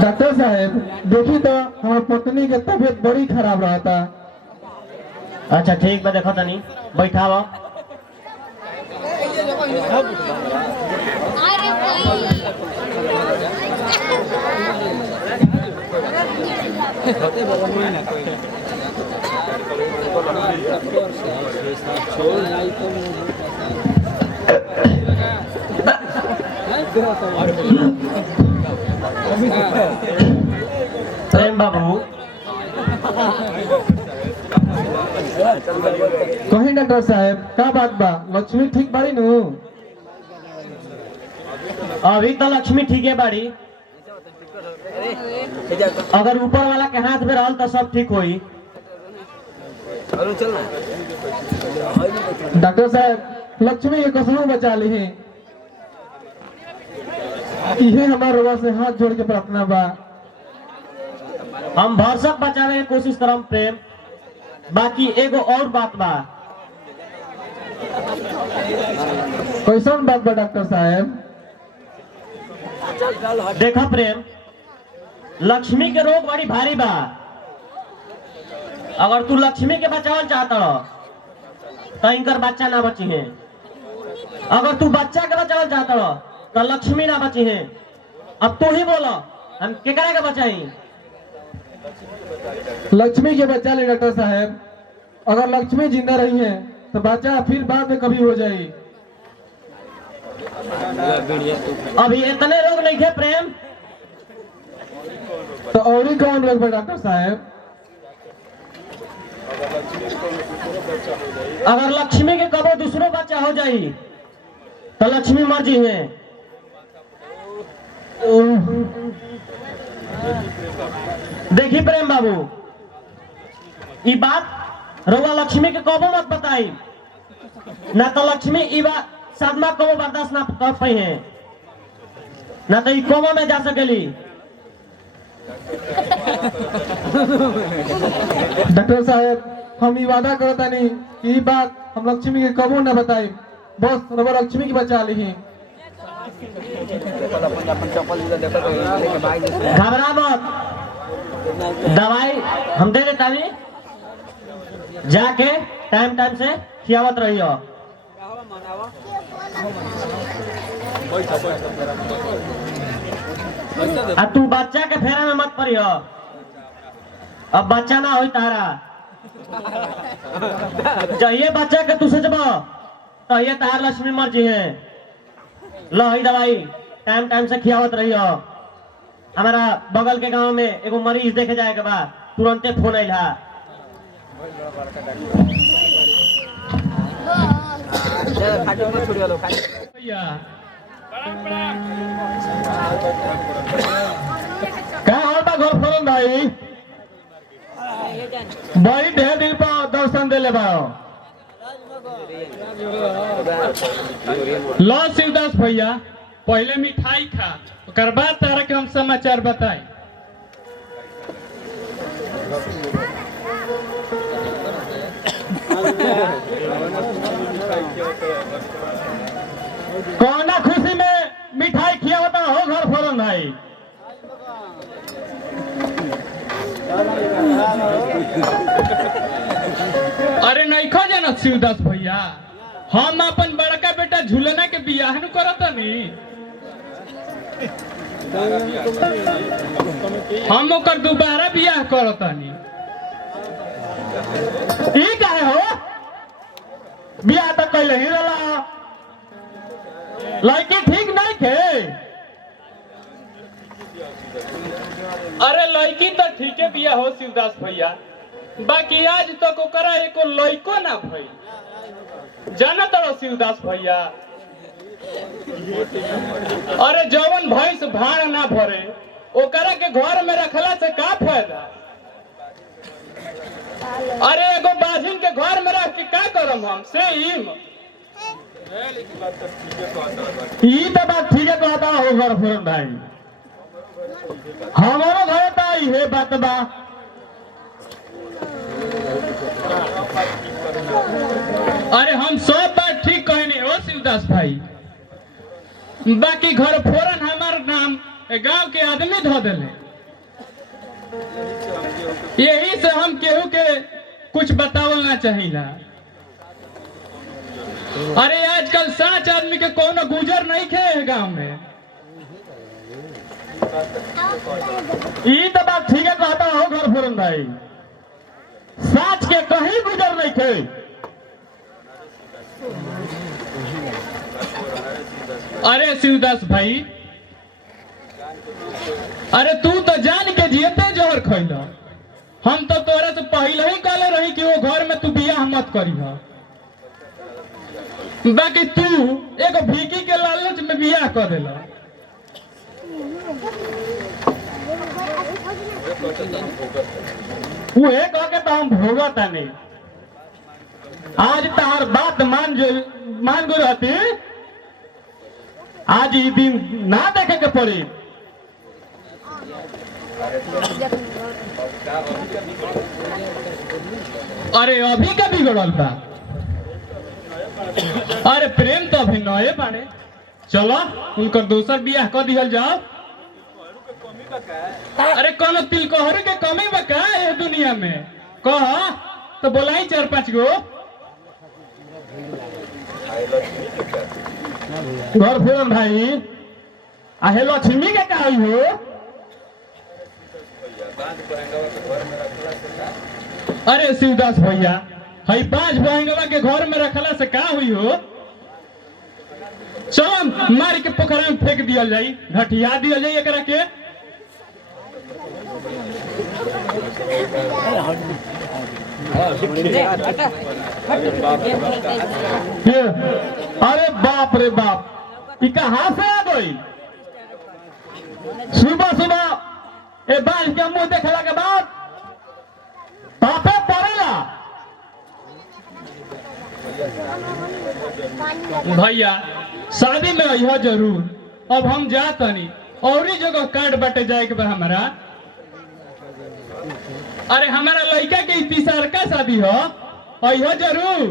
Doctor साहब देखी तो हमारे पत्नी के तबीयत बड़ी खराब रहा था। अच्छा ठीक बा, देखो तनी बैठावा। प्रेम बाबू कहीं डॉक्टर साहब का बात बा, लक्ष्मी ठीक बाड़ी नु? अभी तो लक्ष्मी ठीक है बाड़ी, अगर ऊपर वाला के हाथ में रहल तो सब ठीक होई। डॉक्टर साहब लक्ष्मी के कसम बचा ली है, ये हमारे रोगा से हाथ जोड़ के प्रार्थना बा। हम भरसक बचावे की कोशिश करम प्रेम। बाकी एगो और बात बा। कैसन बात बा डॉक्टर साहब? देखो प्रेम, लक्ष्मी के रोग बड़ी भारी बा। अगर तू लक्ष्मी के बचावल चाहता हो तो इनकर बच्चा ना बची है। अगर तू बच्चा के बचावल चाहता हो तो लक्ष्मी ना बची है। अब तू ही बोलो, हम केकरा के बचाई? लक्ष्मी के बचा ले डॉक्टर साहब। अगर लक्ष्मी जिंदा रही है तो बच्चा फिर बाद में कभी हो जाएगी। अभी इतने रोग नहीं थे प्रेम, तो और ही कौन रोग बा डॉक्टर साहब? अगर लक्ष्मी के कबो दूसरो बच्चा हो जाई तो लक्ष्मी मर जी है। देखी प्रेम बाबू, ये बात रउआ लक्ष्मी के कबो मत बताई, ना तो लक्ष्मी ई बात सदमा कबो बर्दाश्त ना कर पाई है, ना तो ई कोमा में जा सकेली। डॉक्टर साहब हम ये वादा करता नहीं कि ये बात हम लक्ष्मी के कबो न बताई, बस रब लक्ष्मी की बचा ली। घबरा मत, दवाई हम दे देता नहीं, जाके टाइम टाइम से खियावत रही हो। अब तू बच्चा के फेरा में मत पड़ी हो, अब बच्चा ना हो तारा। चाहिए बच्चा के तू सचबो तो ये तार लक्ष्मी मर जी है। लो ही दवाई टाइम टाइम से खियावत रही हो। हमारा बगल के गांव में एगो मरीज देखे जाए के बाद तुरंते फोन आइला। क्या हाल बा घर फरन भाई? बड़ी ढेर दिन पर दर्शन दे ले बाओ। लो शिवदास भैया, पहले मिठाई खा, ओकर बाद तारा के हम समाचार बताई। कौना खुशी में मिठाई खिया होता हो घर फरन भाई? अरे नहीं खो जाना शिवदास भैया, हम अपन बड़का बेटा झूलना के बियाह न करतनी, हम ओकर दोबारा बियाह करतनी। ई काहे हो? बियाह तो कैले ही रला, लड़की ठीक नहीं थे। अरे लड़की तो ठीक है बिया हो शिवदास भैया, बाकी आज तक ओकरा एको लड़को ना भई। जानत रहो शिवदास भैया, अरे जवन भैंस भाड़ ना भरे ओकरा के घर में रखला से का फायदा? अरे एगो बाजिन के घर में रख के का करम हम से ई तो बात ठीक है कहता हो घर फोरन भाई, हमारो घर तो ये बात बा। अरे हम सब बात ठीक कहनी हो शिवदास भाई, बाकी घर फोरन हमार नाम गांव के आदमी धो दिले, यही से हम केहू के कुछ बतावल ना चाहिला। अरे आजकल साच आदमी के कोनो गुजर नहीं खे गांव में। ई तो बात ठीक है कहता हो घर फोरन भाई, साच के कहीं गुजर नहीं थे। अरे शिवदास भाई, अरे तू तो जान के जियते जहर खैला, हम तो तोरा से पहले ही कहले रही कि वो घर में तू बियाह मत करी। बाकी तू एगो भीगी के लालच में बियाह कर देला। उहे कह के तो हम भोगत नहीं, आज तार बात मान गो रहती, आज ई दिन ना देखे के पड़ी। अरे अभी का बिगड़ल बा? अरे प्रेम तो अभी नए बाने, चलो उनकर दोसर बियाह कर दिहल जाओ। अरे कोनो तिलकोहर के कमी बा का ये दुनिया में? कह तो बोलाई 4-5 गो। घर फोरन भाई, आहे लक्ष्मी के का हो? अरे शिवदास भैया, हई 5 बहंगवा के घर में रखला से का हुई हो? चलो मार के पोखरा में फेंक दिया जाई, घटिया दिया जाई एकरा के। अरे बाप रे बाप, ई कहां से आ गई? सुबह सुबह ए बांझ के मुंह देखला के बाद पापे पड़ेला। भैया शादी में यह जरूर, अब हम जातनी और ही जगह कार्ड बाटे जाए के बा हमारा। अरे हमारा लड़का के 30 का शादी हो, यह जरूर।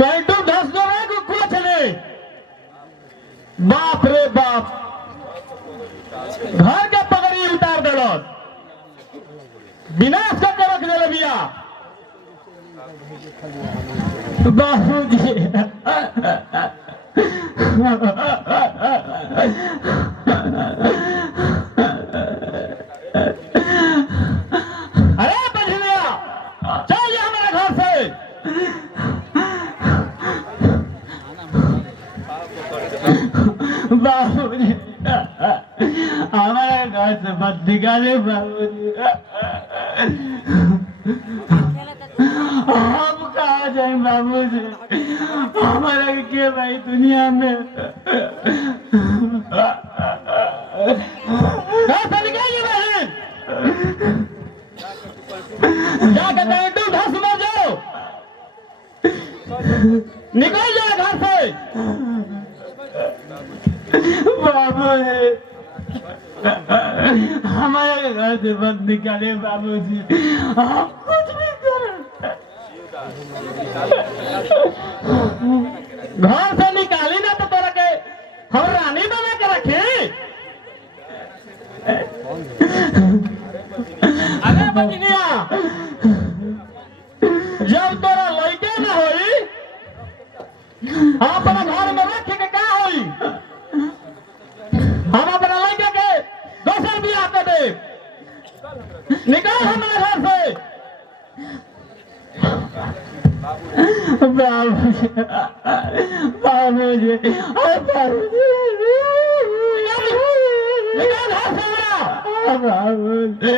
कैंटू 10 को खुला चले। बाप रे बाप, घर के पगड़ी उतार दिल, विनाश करके रख दिल बिया। बाबूजी अरे बजनिया, चल जा हमारे घर से। बाबूजी हमारे घर से मत निकाले बाबूजी, हम कहा जाए बाबूजी, हमारा के भाई दुनिया में। घर से निकालिए बहन, जाकर कैंटू 10 में जाओ, निकल जाए घर से। बाबूजी हमारे घर से मत निकाले बाबूजी, हम कुछ भी करें। घर से निकाली ना तो तोरा के हम रानी बना के रखे। अरे बजनिया, जब तोरा लड़के ना होई, अपना घर में रखे के का होई? हम अपना लड़के के दोसर बियाह कर दे। निकाल हमारे घर से। बाबूजी बाबूजी बाबूजी, निकाल घर से मेरा। बाबूजी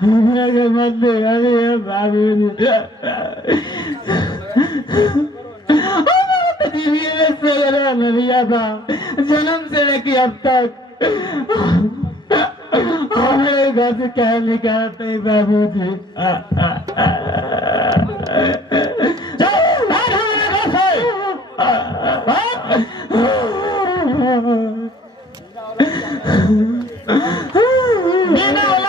हमरा के मत निकालिए बाबूजी। हमारा तो जीविए में से लिया था जन्म से लेके अब तक। हमें घर से क्या निकालते बाबू जी। बिना